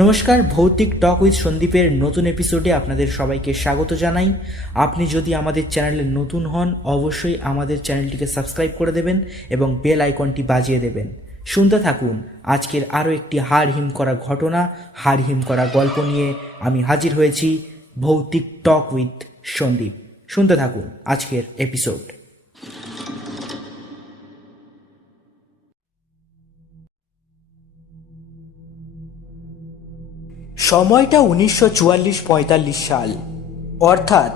নমস্কার, ভৌতিক talk with সন্দীপের নতুন এপিসোডে আপনাদের সবাইকে স্বাগত জানাই। আপনি যদি আমাদের চ্যানেলে নতুন হন, অবশ্যই আমাদের চ্যানেলটিকে সাবস্ক্রাইব করে দেবেন এবং বেল আইকনটি বাজিয়ে দেবেন। শুনতে থাকুন আজকের আরও একটি হাড় হিম করা ঘটনা, হাড় হিম করা গল্প নিয়ে আমি হাজির হয়েছি। ভৌতিক টক উইথ সন্দীপ, শুনতে থাকুন আজকের এপিসোড। সময়টা 1944-45 সাল, অর্থাৎ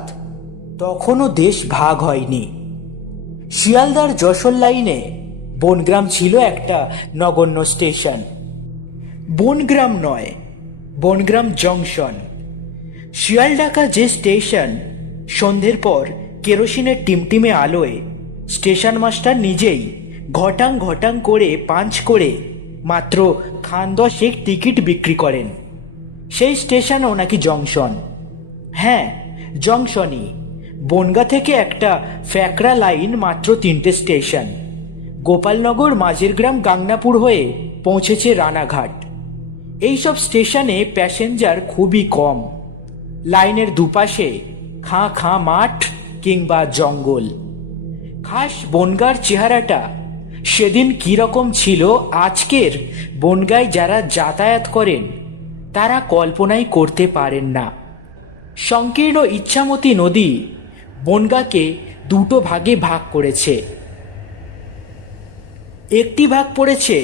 তখনও দেশ ভাগ হয়নি। শিয়ালদার যশোর লাইনে বনগ্রাম ছিল একটা নগণ্য স্টেশন। বনগ্রাম নয়, বনগ্রাম জংশন। শিয়ালডাকা যে স্টেশন, সন্ধ্যের পর কেরোসিনের টিমটিমে আলোয় স্টেশন মাস্টার নিজেই ঘটাং ঘটাং করে পাঞ্চ করে মাত্র খান 10 টিকিট বিক্রি করেন। সেই স্টেশনও নাকি জংশন। হ্যাঁ, জংশনই। বনগা থেকে একটা ফ্যাকরা লাইন, মাত্র 3টে স্টেশন। গোপালনগর, মাঝেরগ্রাম, গাংনাপুর হয়ে পৌঁছেছে রানাঘাট। এইসব স্টেশনে প্যাসেঞ্জার খুবই কম। লাইনের দুপাশে খাঁ খাঁ মাঠ কিংবা জঙ্গল। খাস বনগার চেহারাটা সেদিন কীরকম ছিল, আজকের বনগায় যারা যাতায়াত করেন তারা কল্পনাই করতে পারেন না। সংকীর্ণ ইচ্ছামতী নদী বনগাঁকে দুটো ভাগে ভাগ করেছে। একটি ভাগ পড়েছে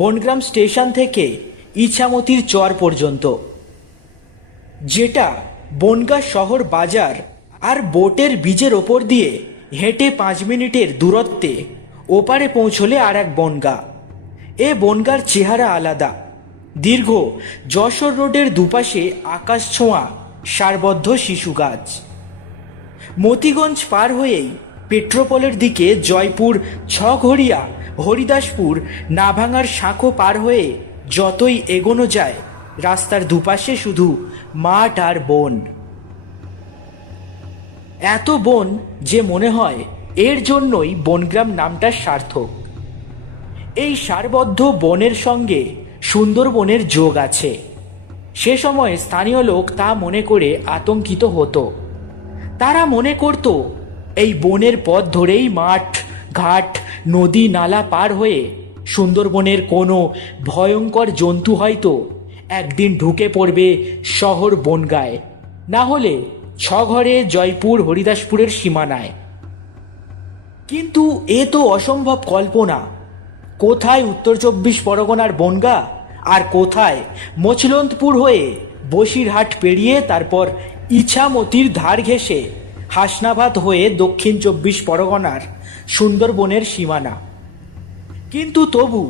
বনগ্রাম স্টেশন থেকে ইছামতির চর পর্যন্ত, যেটা বনগাঁ শহর বাজার আর বোটের ব্রিজের ওপর দিয়ে হেঁটে 5 মিনিটের দূরত্বে ওপারে পৌঁছলে আর এক বনগাঁ। এ বনগাঁর চেহারা আলাদা। দীর্ঘ যশোর রোডের দুপাশে আকাশ ছোঁয়া সারবদ্ধ শিশু গাছ। মতিগঞ্জ পার হয়েই পেট্রোপোলের দিকে জয়পুর, ছঘড়িয়া, হরিদাসপুর, নাভাঙার শাঁখো পার হয়ে যতই এগোনো যায়, রাস্তার দুপাশে শুধু মাঠ আর বন। এত বন যে মনে হয় এর জন্যই বনগ্রাম নামটা সার্থক। এই সারবদ্ধ বনের সঙ্গে সুন্দরবনের যোগ আছে। সে সময় স্থানীয় লোক তা মনে করে আতঙ্কিত হতো। তারা মনে করত এই বনের পথ ধরেই মাঠ, ঘাট, নদী, নালা পার হয়ে সুন্দরবনের কোনো ভয়ঙ্কর জন্তু হয়তো একদিন ঢুকে পড়বে শহর বনগাঁয়, না হলে ছঘরে, জয়পুর, হরিদাসপুরের সীমানায়। কিন্তু এ তো অসম্ভব কল্পনা। কোথায় উত্তর 24 পরগনার বনগাঁ, আর কোথায় মছলন্দপুর হয়ে বসিরহাট পেরিয়ে তারপর ইছামতির ধার ঘেঁষে হাসনাবাদ হয়ে দক্ষিণ 24 পরগনার সুন্দরবনের সীমানা। কিন্তু তবু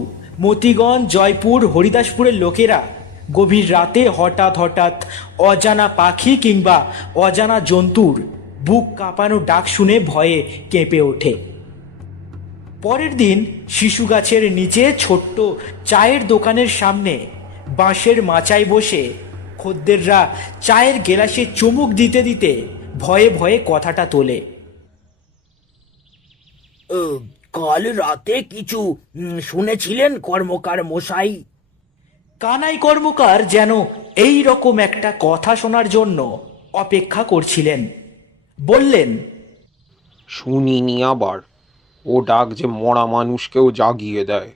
মতিগঞ্জ, জয়পুর, হরিদাসপুরের লোকেরা গভীর রাতে হঠাৎ হঠাৎ অজানা পাখি কিংবা অজানা জন্তুর বুক কাঁপানো ডাক শুনে ভয়ে কেঁপে ওঠে। পরের দিন শিশু গাছের নিচে ছোট্ট চায়ের দোকানের সামনে বাঁশের মাচায় বসে খদ্দেররা চায়ের গেলাসে চুমুক দিতে দিতে ভয়ে ভয়ে কথাটা তোলে। কাল রাতে কিছু শুনেছিলেন কর্মকার মশাই? কানাই কর্মকার যেন এই রকম একটা কথা শোনার জন্য অপেক্ষা করছিলেন। বললেন, শুনিনি আবার। ও ডাক যে মরা মানুষকেও জাগিয়ে দেয়,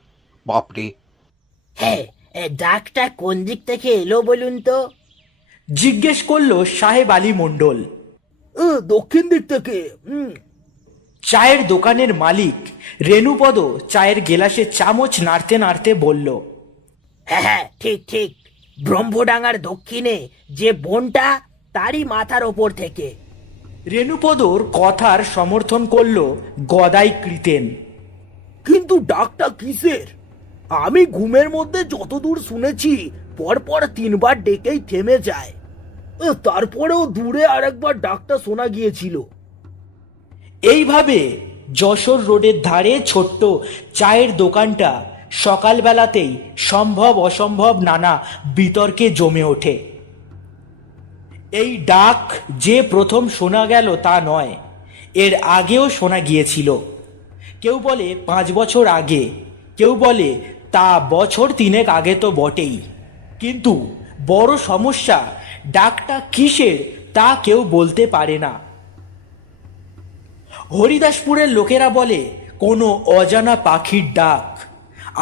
বাপরে। হ্যাঁ, ডাকটা কোন দিক থেকে এলো বলুন তো? জিজ্ঞেস করলো সাহেব আলী মণ্ডল। দক্ষিণ দিক থেকে। চায়ের দোকানের মালিক রেণুপদ চায়ের গেলাসে চামচ নাড়তে নাড়তে বলল, হ্যাঁ হ্যাঁ, ঠিক ঠিক। ব্রহ্মডাঙ্গার দক্ষিণে যে বনটা, তারই মাথার ওপর থেকে। রেণুপদর কথার সমর্থন করল গদাই কৃতেন। কিন্তু ডাকটা কিসের? আমি ঘুমের মধ্যে যতদূর শুনেছি, পরপর 3বার ডেকেই থেমে যায়। তারপরেও দূরে আরেকবার ডাকটা শোনা গিয়েছিল। এইভাবে যশোর রোডের ধারে ছোট্ট চায়ের দোকানটা সকালবেলাতেই সম্ভব অসম্ভব নানা বিতর্কে জমে ওঠে। এই ডাক যে প্রথম শোনা গেল তা নয়, এর আগেও শোনা গিয়েছিল। কেউ বলে 5 বছর আগে, কেউ বলে তা বছর 3 আগে তো বটেই। কিন্তু বড় সমস্যা ডাকটা কিসের তা কেউ বলতে পারে না। হরিদাসপুরের লোকেরা বলে কোনো অজানা পাখির ডাক,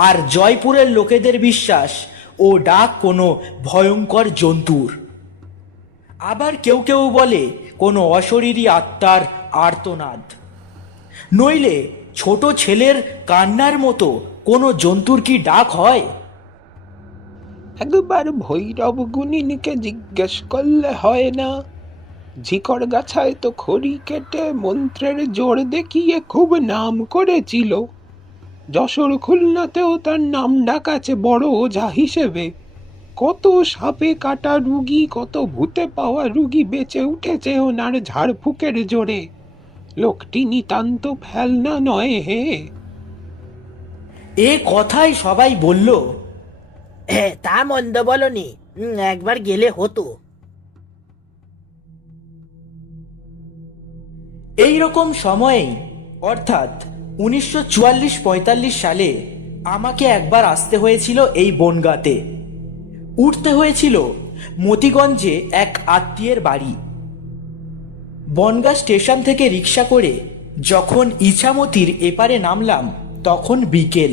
আর জয়পুরের লোকেদের বিশ্বাস ও ডাক কোনো ভয়ঙ্কর জন্তুর। আবার কেউ কেউ বলে কোনো অশরীরী আত্মার আর্তনাদ, নইলে ছোট ছেলের কান্নার মতো কোনো জন্তুর কি ডাক হয়? একবার ভৈরব গুণিনকে জিজ্ঞেস করলে হয় না? ঝিকড় গাছায় তো খড়ি কেটে মন্ত্রের জোর দেখিয়ে খুব নাম করেছিল। যশোর খুলনাতেও তার নাম ডাক আছে বড় ওঝা হিসেবে। কত সাপে কাটা রুগী, কত ভূতে পাওয়া রুগী বেঁচে উঠেছে ওনার ঝাড়ফুঁকের জোরে। লোকটি নিতান্ত ফেলনা নয় হে। এ কথাই সবাই বলল। হ্যাঁ, তা মন্দ বলনি, একবার গেলে হতো। এই রকম সময়েই অর্থাৎ 1944-45 সালে আমাকে একবার আসতে হয়েছিল এই বনগাঁতে। উঠতে হয়েছিল মতিগঞ্জে এক আত্মীয়ের বাড়ি। বনগাঁ স্টেশন থেকে রিক্সা করে যখন ইছামতির এপারে নামলাম তখন বিকেল।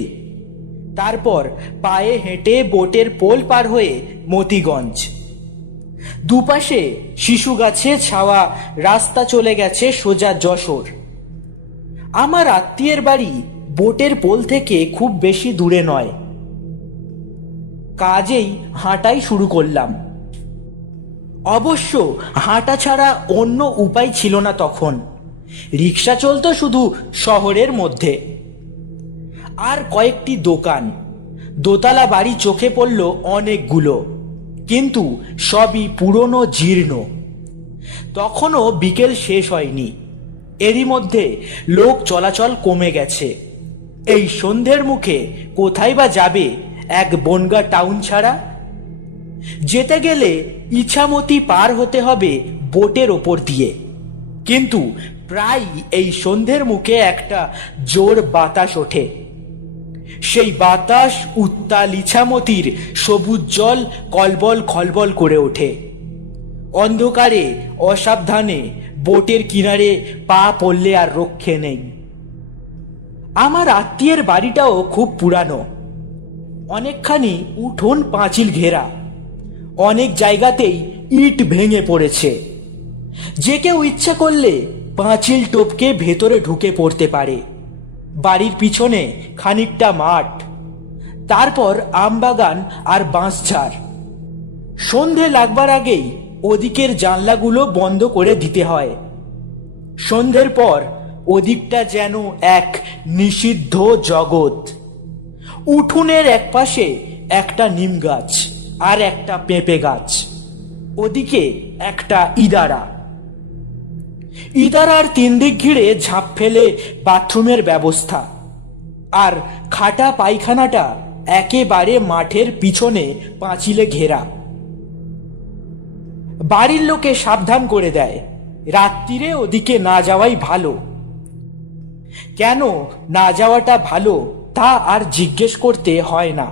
তারপর পায়ে হেঁটে বোটের পোল পার হয়ে মতিগঞ্জ। দুপাশে শিশু গাছে ছাওয়া রাস্তা চলে গেছে সোজা যশোর। আমার আত্মীয়ের বাড়ি বোটের পোল থেকে খুব বেশি দূরে নয়। কাজেই হাঁটাই শুরু করলাম। অবশ্য হাঁটা ছাড়া অন্য উপায় ছিল না তখন। রিক্সা চলতো শুধু শহরের মধ্যে। আর কয়েকটি দোকান, দোতলা বাড়ি চোখে পড়ল অনেকগুলো, কিন্তু সবই পুরনো জীর্ণ। তখনও বিকেল শেষ হয়নি। এরই মধ্যে লোক চলাচল কমে গেছে। এই সন্ধ্যের মুখে কোথায় বা যাবে এক বনগাঁ টাউন ছাড়া? যেতে গেলে ইছামতি পার হতে হবে বোটের ওপর দিয়ে। কিন্তু প্রায় এই সন্ধ্যের মুখে একটা জোর বাতাস ওঠে। সেই বাতাস উত্তাল ইছামতির সবুজ জল কলবল খলবল করে ওঠে। অন্ধকারে অসাবধানে বোটের কিনারে পা পড়লে আর রক্ষে নেই। আমার আত্মীয়ের বাড়িটাও খুব পুরানো। অনেকখানি উঠোন পাঁচিল ঘেরা। অনেক জায়গাতেই ইট ভেঙে পড়েছে। যে কেউ ইচ্ছা করলে পাঁচিল টপকে ভেতরে ঢুকে পড়তে পারে। বাড়ির পিছনে খানিকটা মাঠ, তারপর আমবাগান আর বাঁশঝাড়। সন্ধে লাগবার আগেই ওদিকের জানলাগুলো বন্ধ করে দিতে হয়। সন্ধ্যের পর ওদিকটা যেন এক নিষিদ্ধ জগৎ। উঠোনের একপাশে একটা নিম গাছ আর একটা পেঁপে গাছ, ওদিকে একটা ইদারা। ইদারার 3 দিক ঘিরে ঝাঁপ ফেলে বাথরুমের ব্যবস্থা। আর খাটা পায়খানাটা একেবারে মাঠের পিছনে পাঁচিলে ঘেরা। বাড়ির লোকে সাবধান করে দেয় রাত্রিরে ওদিকে না যাওয়াই ভালো। কেন না যাওয়াটা ভালো তা আর জিজ্ঞেস করতে হয় না।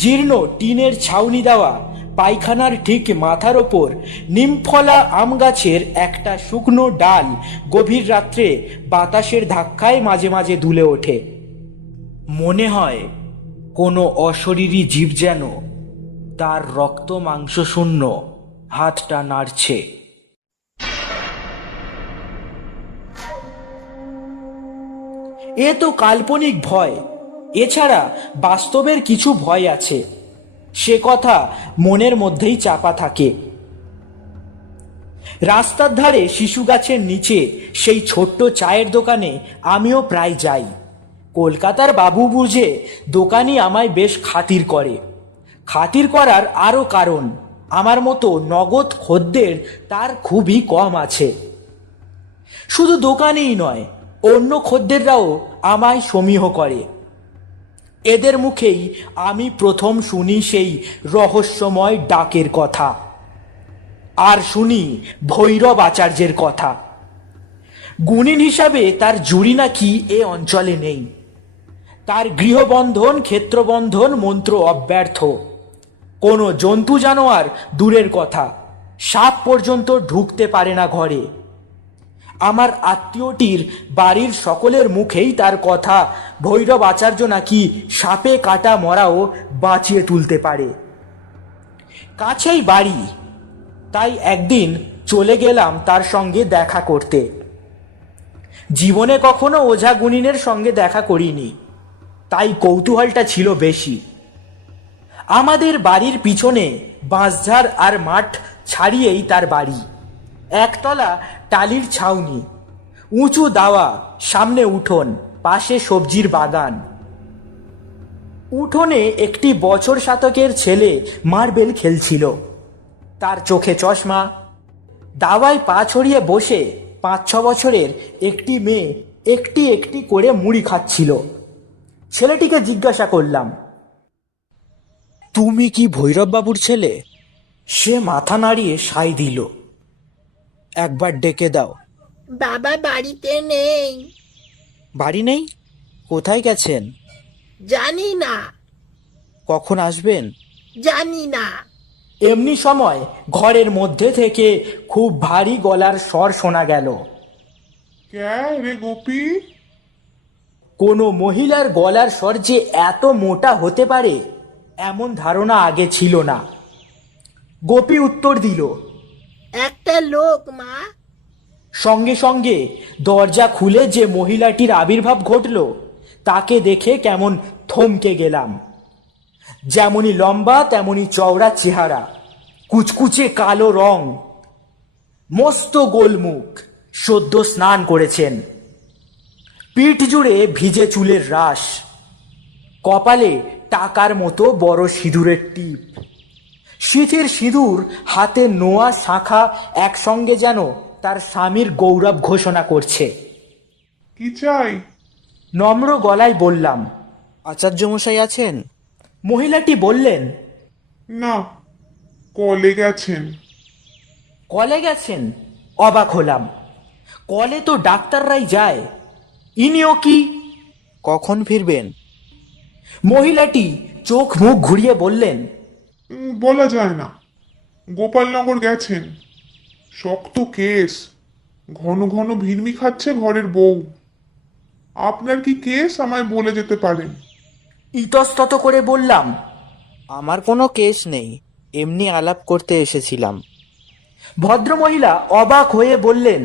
জীর্ণ টিনের ছাউনি দেওয়া পায়খানার ঠিক মাথার ওপর নিমফলা আম গাছের একটা শুকনো ডাল গভীর রাত্রে বাতাসের ধাক্কায় মাঝে মাঝে দুলে ওঠে। মনে হয় কোনো অশরীরী জীব যেন তার রক্ত মাংস শূন্য হাতটা নাড়ছে। এ তো কাল্পনিক ভয়। এছাড়া বাস্তবের কিছু ভয় আছে, সে কথা মনের মধ্যেই চাপা থাকে। রাস্তার ধারে শিশু গাছের নিচে সেই ছোট্ট চায়ের দোকানে আমিও প্রায় যাই। কলকাতার বাবু বুঝে দোকানি আমায় বেশ খাতির করে। খাতির করার আরও কারণ, আমার মতো নগদ খদ্দের তার খুবই কম আছে। শুধু দোকানেই নয়, অন্য খদ্দেররাও আমায় সমীহ করে। এদের মুখেই আমি প্রথম শুনি সেই রহস্যময় ডাকের কথা। আর শুনি ভৈরব আচার্যের কথা। গুণিন হিসাবে তার জুড়ি নাকি এ অঞ্চলে নেই। তার গৃহবন্ধন ক্ষেত্রবন্ধন মন্ত্র অব্যর্থ। কোনো জন্তু জানোয়ার দূরের কথা, সাপ পর্যন্ত ঢুকতে পারে না ঘরে। আমার আত্মীয়টির বাড়ির সকলের মুখেই তার কথা, ভৈরব আচার্য নাকি সাপে কাটা মরাও বাঁচিয়ে তুলতে পারে। কাছেই বাড়ি, তাই একদিন চলে গেলাম তার সঙ্গে দেখা করতে। জীবনে কখনো ওঝা গুনিনের সঙ্গে দেখা করিনি, তাই কৌতূহলটা ছিল বেশি। আমাদের বাড়ির পিছনে বাঁশঝাড় আর মাঠ ছাড়িয়েই তার বাড়ি। একতলা টালির ছাউনি, উঁচু দাওয়া, সামনে উঠোন, পাশে সবজির বাগান। উঠোনে একটি বছর শতকের ছেলে মার্বেল খেলছিল। তার চোখে চশমা। দাওয়ায় পা ছড়িয়ে বসে 5-6 বছরের একটি মেয়ে একটি একটি করে মুড়ি খাচ্ছিল। ছেলেটিকে জিজ্ঞাসা করলাম, তুমি কি ভৈরব বাবুর ছেলে? সে মাথা নাড়িয়ে সাই দিল। একবার ডেকে দাও। বাবা বাড়িতে নেই। বাড়ি নেই? কোথায় গেছেন? জানি না। কখন আসবেন? জানি না। এমনি সময় ঘরের মধ্যে থেকে খুব ভারী গলার স্বর শোনা গেল। কে রে গোপী? কোনো মহিলার গলার স্বর যে এত মোটা হতে পারে এমন ধারণা আগে ছিল না। গোপী উত্তর দিল, একটা লোক মা। সঙ্গে সঙ্গে দরজা খুলে যে মহিলাটির আবির্ভাব ঘটল তাকে দেখে কেমন থমকে গেলাম। যেমনি লম্বা তেমনি চওড়া চেহারা, কুচকুচে কালো রং, মস্ত গোলমুখ, সদ্য স্নান করেছেন। পিঠ জুড়ে ভিজে চুলের রাশ, কপালে টাকার মতো বড় সিঁদুরের টিপ। সিঁথির সিঁদুর, হাতে নোয়া শাখা একসঙ্গে যেন তার স্বামীর গৌরব ঘোষণা করছে। কি চাই? নম্র গলায় বললাম, আচার্য মশাই আছেন? মহিলাটি বললেন, না, কলে গেছেন। কলে গেছেন? অবাক হলাম। কলে তো ডাক্তাররাই যায়, ইনিও কি? কখন ফিরবেন? মহিলাটি চোখ মুখ ঘুরিয়ে বললেন, বলা যায় না। গোপালনগর গেছেন। শক্ত কেস, ঘন ঘন ভিড়মি খাচ্ছে ঘরের বউ। আপনার কি কেস আমায় বলে যেতে পারেন? ইতস্তত করে বললাম, আমার কোনো কেস নেই, এমনি আলাপ করতে এসেছিলাম। ভদ্রমহিলা অবাক হয়ে বললেন,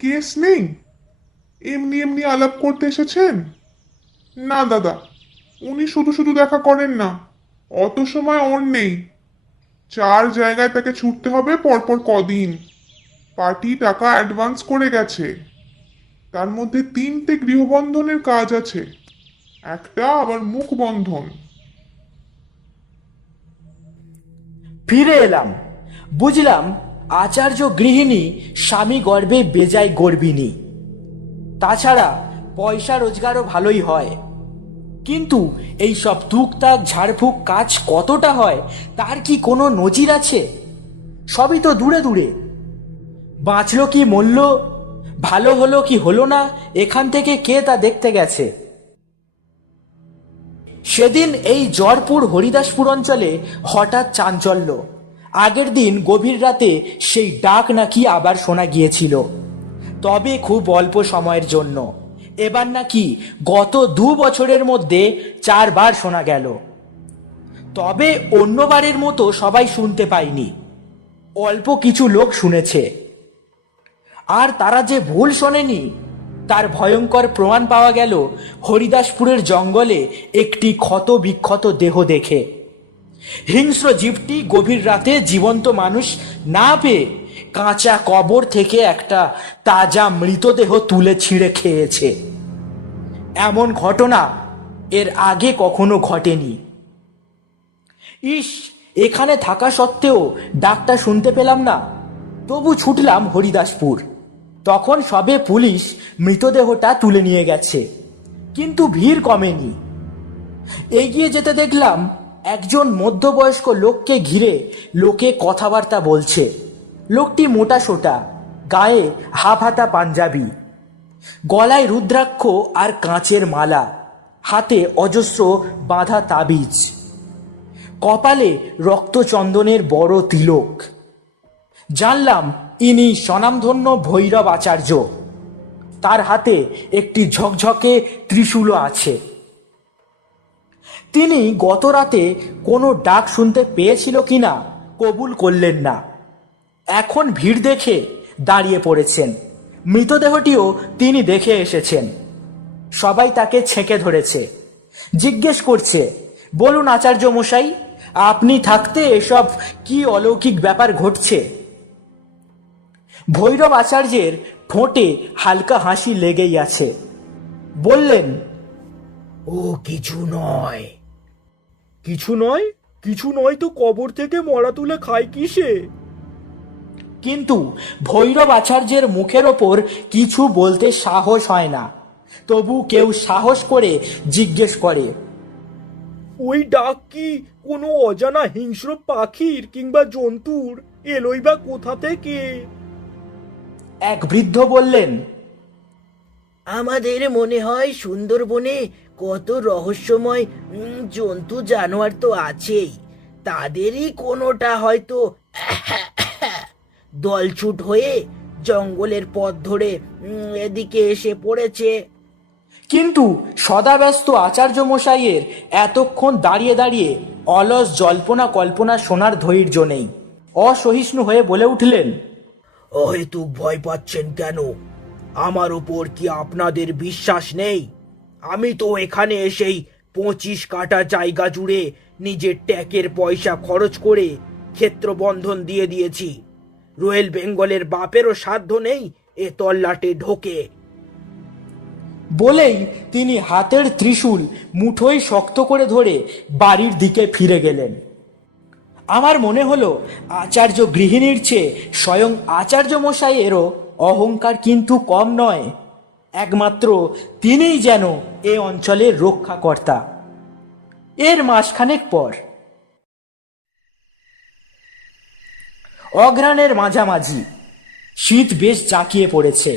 কেস নেই? এমনি এমনি আলাপ করতে এসেছেন? না দাদা, উনি শুধু শুধু দেখা করেন না, অত সময় ওর নেই। 4 জায়গায় তাকে ছুটতে হবে পরপর কদিন। পার্টি টাকা অ্যাডভান্স করে গেছে, তার মধ্যে 3টে গৃহবন্ধনের কাজ আছে, একটা আবার মুখ বন্ধন। ফিরে এলাম। বুঝলাম আচার্য গৃহিণী, স্বামী গর্বে বেজায় গর্বিণী। তাছাড়া পয়সা রোজগারও ভালোই হয়, কিন্তু এই সব টুকটাক ঝাড়ফুঁক কাজ কতটা হয় তার কি কোনো নজির আছে? সবই তো দূরে দূরে। বাঁচলো কি মরল, ভালো হলো কি হলো না, এখান থেকে কে তা দেখতে গেছে? সেদিন এই জয়পুর হরিদাসপুর অঞ্চলে হঠাৎ চাঞ্চল্য। আগের দিন গভীর রাতে সেই ডাক নাকি আবার শোনা গিয়েছিল, তবে খুব অল্প সময়ের জন্য। এবার নাকি গত 2 বছরের মধ্যে 4 বার শোনা গেল। তবে অন্যবারের মতো সবাই শুনতে পায়নি, অল্প কিছু লোক শুনেছে। আর তারা যে ভুল শোনেনি তার ভয়ঙ্কর প্রমাণ পাওয়া গেল হরিদাসপুরের জঙ্গলে একটি ক্ষত বিক্ষত দেহ দেখে। হিংস্র জীবটি গভীর রাতে জীবন্ত মানুষ না পেয়ে কাঁচা কবর থেকে একটা তাজা মৃতদেহ তুলে ছিঁড়ে খেয়েছে। এমন ঘটনা এর আগে কখনো ঘটেনি। ইস, এখানে থাকা সত্ত্বেও ডাকটা শুনতে পেলাম না। তবু ছুটলাম হরিদাসপুর। তখন সবে পুলিশ মৃতদেহটা তুলে নিয়ে গেছে, কিন্তু ভিড় কমেনি। এগিয়ে যেতে দেখলাম একজন মধ্যবয়স্ক লোককে ঘিরে লোকে কথাবার্তা বলছে। লোকটি মোটাসোটা, গায়ে হাফহাতা পাঞ্জাবি, গলায় রুদ্রাক্ষ আর কাঁচের মালা, হাতে অজস্র বাঁধা তাবিজ। কপালে রক্তচন্দনের বড় তিলক। জানলাম ইনি স্বনামধন্য ভৈরব আচার্য। তার হাতে একটি ঝকঝকে ত্রিশূলও আছে। তিনি গত রাতে কোনো ডাক শুনতে পেয়েছিল কিনা কবুল করলেন না। এখন ভিড় দেখে দাঁড়িয়ে পড়েছেন। মৃতদেহটিও তিনি দেখে এসেছেন। সবাই তাকে ছেঁকে ধরেছে, জিজ্ঞেস করছে, বলুন আচার্য মশাই, আপনি থাকতে এসব কি অলৌকিক ব্যাপার ঘটছে? ভৈরব আচার্যের ঠোঁটে হালকা হাসি লেগেই আছে। বললেন, ও কিছু নয়। কিছু নয়? কিছু নয় তো কবর থেকে মরা তুলে খায় কিসে? কিন্তু ভৈরব আচার্যের মুখের ওপর কিছু বলতে সাহস হয় না। তবু কেউ সাহস করে জিজ্ঞেস করে, ওই ডাক কি কোনো অজানা হিংস্র পাখির কিংবা জন্তুর? এলোই বা কোথা থেকে? এক বৃদ্ধ বললেন, আমাদের মনে হয় সুন্দরবনে কত রহস্যময় জন্তু জানোয়ার তো আছেই, তাদেরই কোনোটা হয়তো দলছুট হয়ে জঙ্গলের পথ ধরে এদিকে এসে পড়েছে। কিন্তু সদাব্যস্ত আচার্য মশাইয়ের এতক্ষণ দাঁড়িয়ে দাঁড়িয়ে অলস জল্পনা কল্পনা শোনার ধৈর্য নেই। অসহিষ্ণু হয়ে বলে উঠলেন, অহেতুক ভয় পাচ্ছেন কেন? আমার উপর কি আপনাদের বিশ্বাস নেই? আমি তো এখানে এসেই 25 কাঠা জায়গা জুড়ে নিজের ট্যাকের পয়সা খরচ করে ক্ষেত্র বন্ধন দিয়ে দিয়েছি। রয়্যাল বেঙ্গলের বাপেরও সাধ্য নেই এ তল্লাটে ঢোকে। বলেই তিনি হাতের ত্রিশূল মুঠোয় শক্ত করে ধরে বাড়ির দিকে ফিরে গেলেন। আমার মনে হলো আচার্য গৃহিণীর চেয়ে স্বয়ং আচার্য মশাইয়েরও অহংকার কিন্তু কম নয়। একমাত্র তিনিই যেন এ অঞ্চলের রক্ষাকর্তা। এর মাসখানেক পর অঘ্রাণের মাঝামাঝি শীত বেশ জাঁকিয়ে পড়েছে।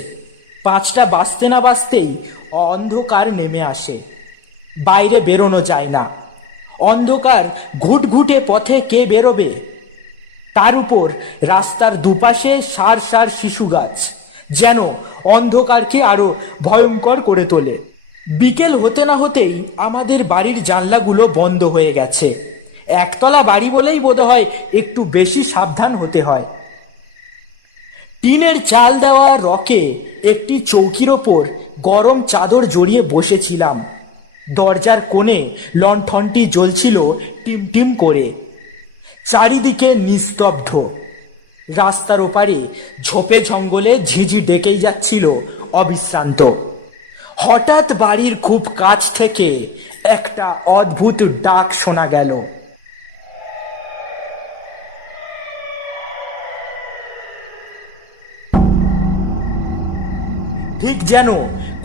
5টা বাজতে না বাজতেই অন্ধকার নেমে আসে। বাইরে বেরোনো যায় না। অন্ধকার ঘুটঘুটে পথে কে বেরোবে? তার উপর রাস্তার দুপাশে সার সার শিশু গাছ যেন অন্ধকারকে আরো ভয়ঙ্কর করে তোলে। বিকেল হতে না হতেই আমাদের বাড়ির জানলাগুলো বন্ধ হয়ে গেছে। একতলা বাড়ি বলেই বোধহয় একটু বেশি সাবধান হতে হয়। টিনের চাল দেওয়া রকে একটি চৌকির ওপর গরম চাদর জড়িয়ে বসেছিলাম। দরজার কোণে লণ্ঠনটি জ্বলছিল টিমটিম করে। চারিদিকে নিস্তব্ধ। রাস্তার ওপারে ঝোপে জঙ্গলে ঝিঝি ডেকেই যাচ্ছিল অবিশ্রান্ত। হঠাৎ বাড়ির খুব কাছ থেকে একটা অদ্ভুত ডাক শোনা গেল। ঠিক যেন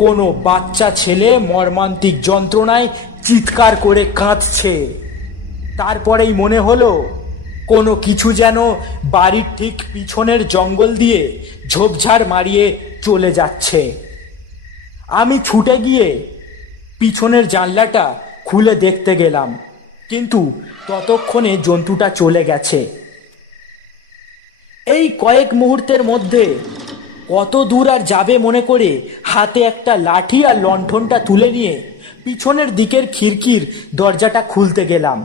কোনো বাচ্চা ছেলে মর্মান্তিক যন্ত্রণায় চিৎকার করে কাঁদছে। তারপরেই মনে হলো কোনো কিছু যেন বাড়ির ঠিক পিছনের জঙ্গল দিয়ে ঝোপঝাড় মারিয়ে চলে যাচ্ছে। আমি ছুটে গিয়ে পিছনের জানলাটা খুলে দেখতে গেলাম, কিন্তু ততক্ষণে জন্তুটা চলে গেছে। এই কয়েক মুহূর্তের মধ্যে কত দূর আর যাবে মনে করে হাতে একটা লাঠি আর লণ্ঠনটা তুলে নিয়ে পিছনের দিকের খিড়কির দরজাটা খুলতে গেলাম।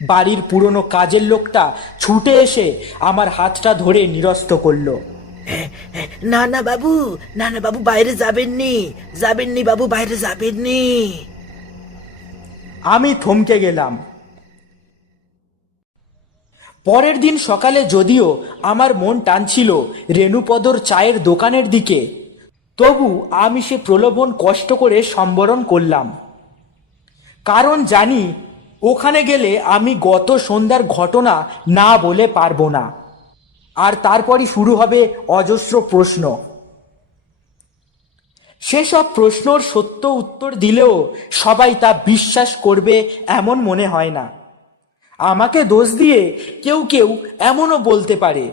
বাড়ির পুরনো কাজের লোকটা ছুটে এসে আমার হাতটা ধরে নিরস্ত করলো। না না বাবু, না না বাবু, বাইরে যাবেননি, যাবেননি বাবু, বাইরে যাবেননি। আমি থমকে গেলাম। পরের দিন সকালে যদিও আমার মন টানছিল রেণুপদর চায়ের দোকানের দিকে, তবু আমি সে প্রলোভন কষ্ট করে সম্বরণ করলাম। কারণ জানি ওখানে গেলে আমি গত সন্ধ্যার ঘটনা না বলে পারবো না। আর তারপরই শুরু হবে অজস্র প্রশ্ন। সেসব প্রশ্নর সত্য উত্তর দিলেও সবাই তা বিশ্বাস করবে এমন মনে হয় না। আমাকে দোষ দিয়ে কেউ কেউ এমনও বলতে পারে,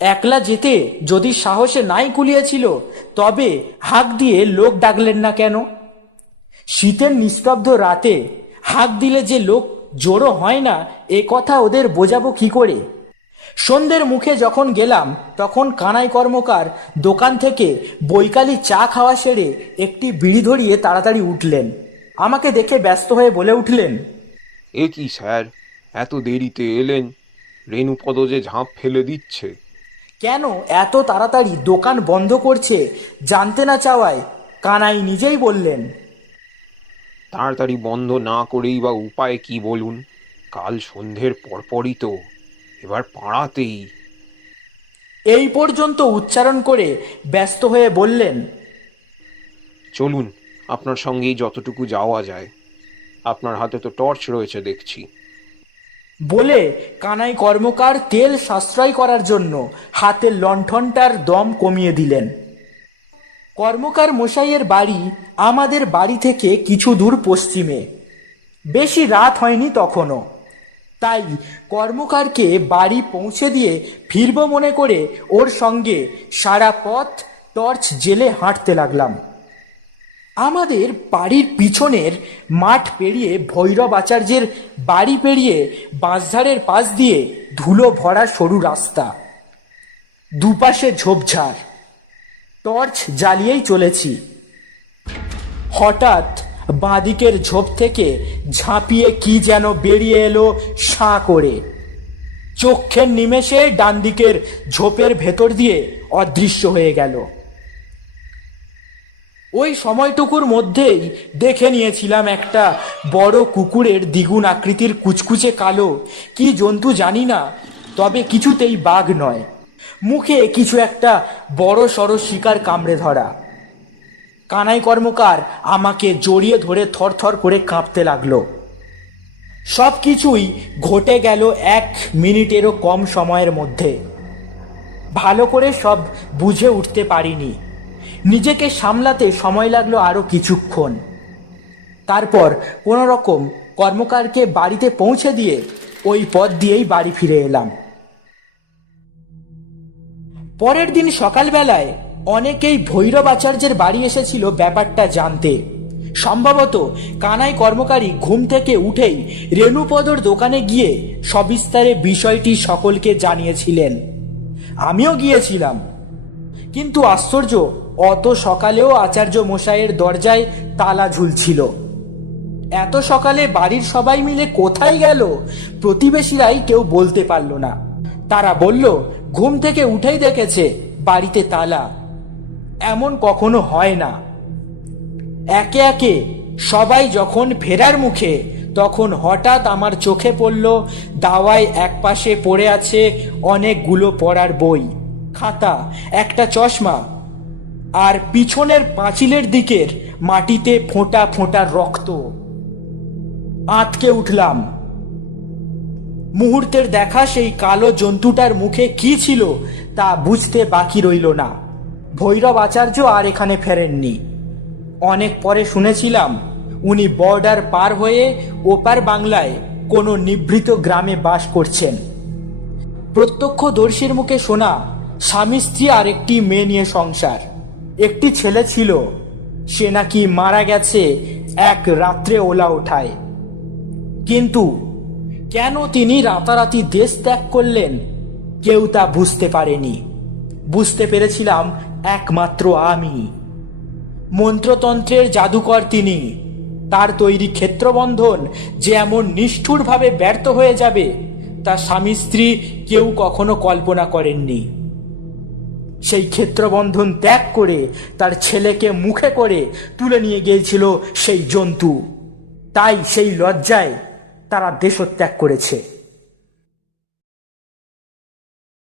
একলা যেতে যদি সাহসে নাই কুলিয়েছিল তবে হাঁক দিয়ে লোক ডাকলেন না কেন? শীতের নিস্তব্ধ রাতে হাঁক দিলে যে লোক জোরও হয় না এ কথা ওদের বোঝাবো কি করে। সন্ধ্যের মুখে যখন গেলাম তখন কানাই কর্মকার দোকান থেকে বৈকালি চা খাওয়া সেরে একটি বিড়ি ধরিয়ে তাড়াতাড়ি উঠলেন। আমাকে দেখে ব্যস্ত হয়ে বলে উঠলেন, এ কি স্যার, এত দেরিতে এলেন? রেণুপদ যে ঝাঁপ ফেলে দিচ্ছে। কেন এত তাড়াতাড়ি দোকান বন্ধ করছে জানতে না চাওয়ায় কানাই নিজেই বললেন, তাড়াতাড়ি বন্ধ না করেই বা উপায় কি বলুন? কাল সন্ধ্যের পরপরই তো, এবার পাড়াতেই। এই পর্যন্ত উচ্চারণ করে ব্যস্ত হয়ে বললেন, চলুন, আপনার সঙ্গেই যতটুকু যাওয়া যায়। আপনার হাতে তো টর্চ রয়েছে দেখছি। বলে কানাই কর্মকার তেল সাশ্রয় করার জন্য হাতের লণ্ঠনটার দম কমিয়ে দিলেন। কর্মকার মশাইয়ের বাড়ি আমাদের বাড়ি থেকে কিছু দূর পশ্চিমে। বেশি রাত হয়নি তখনও, তাই কর্মকারকে বাড়ি পৌঁছে দিয়ে ফিরব মনে করে ওর সঙ্গে সারা পথ টর্চ জেলে হাঁটতে লাগলাম। আমাদের বাড়ির পিছনের মাঠ পেরিয়ে ভৈরব আচার্যের বাড়ি পেরিয়ে বাঁশঝাড়ের পাশ দিয়ে ধুলো ভরা সরু রাস্তা, দুপাশে ঝোপঝাড়। টর্চ জ্বালিয়েই চলেছি। হঠাৎ বাঁদিকের ঝোপ থেকে ঝাঁপিয়ে কি যেন বেরিয়ে এলো সাঁ করে। চোখের নিমেষে ডান দিকের ঝোপের ভেতর দিয়ে অদৃশ্য হয়ে গেল। ওই সময়টুকুর মধ্যেই দেখে নিয়েছিলাম একটা বড় কুকুরের দ্বিগুণ আকৃতির কুচকুচে কালো কি জন্তু জানি না, তবে কিছুতেই বাঘ নয়, মুখে কিছু একটা বড় সড়ো শিকার কামড়ে ধরা। কানাই কর্মকার আমাকে জড়িয়ে ধরে থরথর করে কাঁপতে লাগলো। সব কিছুই ঘটে গেল 1 মিনিটেরও কম সময়ের মধ্যে। ভালো করে সব বুঝে উঠতে পারিনি। নিজেকে সামলাতে সময় লাগলো আরো কিছুক্ষণ। তারপর কোনো রকম কর্মকারকে বাড়িতে পৌঁছে দিয়ে ওই পথ দিয়েই বাড়ি ফিরে এলাম। পরের দিন সকালবেলায় অনেকেই ভৈরব আচার্যের বাড়ি এসেছিল ব্যাপারটা জানতে। সম্ভবত কানাই কর্মকারী ঘুম থেকে উঠেই রেণুপদর দোকানে গিয়ে সবিস্তারে বিষয়টি সকলকে জানিয়েছিলেন। আমিও গিয়েছিলাম, কিন্তু আশ্চর্য, অত সকালেও আচার্য মশাইয়ের দরজায় তালা ঝুলছিল। এত সকালে বাড়ির সবাই মিলে কোথায় গেল প্রতিবেশীরাই কেউ বলতে পারল না। তারা বলল ঘুম থেকে উঠেই দেখেছে বাড়িতে তালা। এমন কখনো হয় না। একে একে সবাই যখন ফেরার মুখে, তখন হঠাৎ আমার চোখে পড়ল দাওয়ায় একপাশে পড়ে আছে অনেকগুলো পড়ার বই, খাতা, একটা চশমা, আর পিছনের পাঁচিলের দিকের মাটিতে ফোঁটা ফোঁটা রক্ত। আঁতকে উঠলাম। মুহূর্তের দেখা সেই কালো জন্তুটার মুখে কি ছিল তা বুঝতে বাকি রইল না। ভৈরব আচার্য আর এখানে ফেরেননি। অনেক পরে শুনেছিলাম উনি বর্ডার পার হয়ে ওপার বাংলায় কোনো নিভৃত গ্রামে বাস করছেন। প্রত্যক্ষদর্শীর মুখে শোনা স্বামী স্ত্রী আর একটি মেয়ে নিয়ে সংসার। একটি ছেলে ছিল, সে নাকি মারা গেছে এক রাত্রে ওলা ওঠায়। কিন্তু কেন তিনি রাতারাতি দেশ ত্যাগ করলেন কেউ তা বুঝতে পারেনি। বুঝতে পেরেছিলাম একমাত্র আমি। মন্ত্রতন্ত্রের জাদুকর তিনি। তার তৈরি ক্ষেত্রবন্ধন যে এমন নিষ্ঠুরভাবে ব্যর্থ হয়ে যাবে তা স্বামী স্ত্রী কেউ কখনো কল্পনা করেননি। সেই ক্ষেত্রবন্ধন ত্যাগ করে তার ছেলেকে মুখে করে তুলে নিয়ে গিয়েছিল সেই জন্তু। তাই সেই লজ্জায় তারা দেশত্যাগ করেছে।